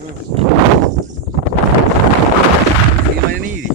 ये मैंने नहीं दी।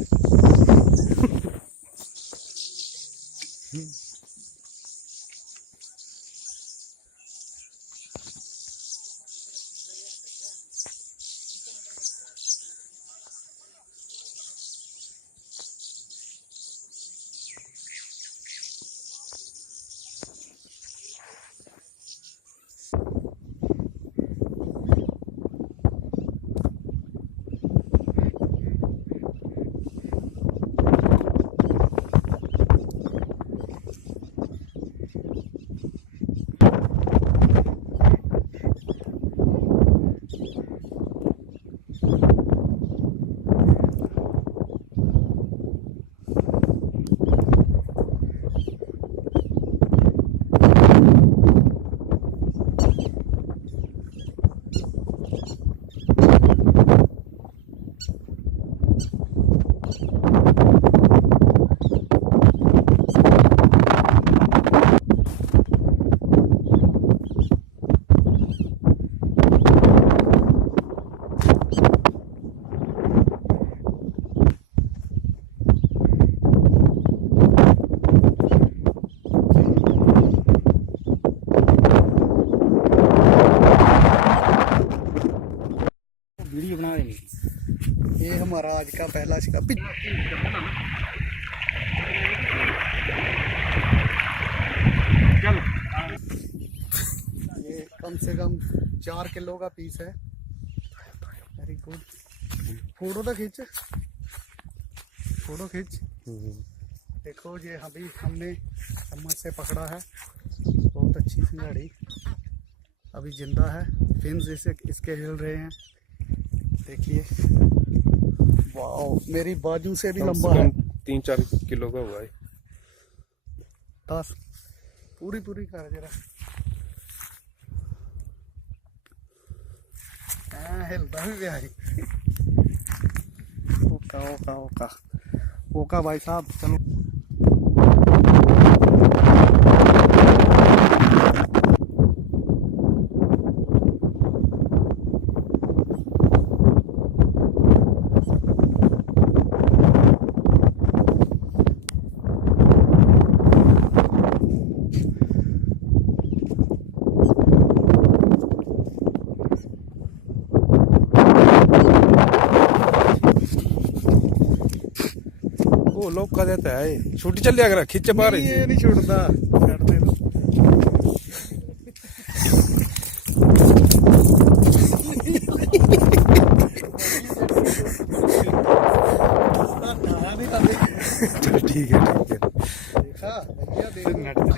वीडियो बना रहे हैं। ये हमारा आज का पहला शिकार। ये कम से कम 4 किलो का पीस है। Very good. फोटो तो खींच, फोटो खींच। देखो ये अभी हमने चम्मच से पकड़ा है, बहुत अच्छी सिंगाड़ी, अभी जिंदा है। फिन्स जैसे इसके हिल रहे हैं, देखिए। वाओ, मेरी बाजू से भी लंबा है। 3-4 किलो का हुआ है। 10 पूरी कर जरा। हिलता भी गया है। ओका भाई साहब, चलो। वो लोग का देता है, छुट्टी चल लिया कर, खींच पा रही है। ये नहीं छूटता, छूटते तो। चल ठीक है। देखा भैया, देखो।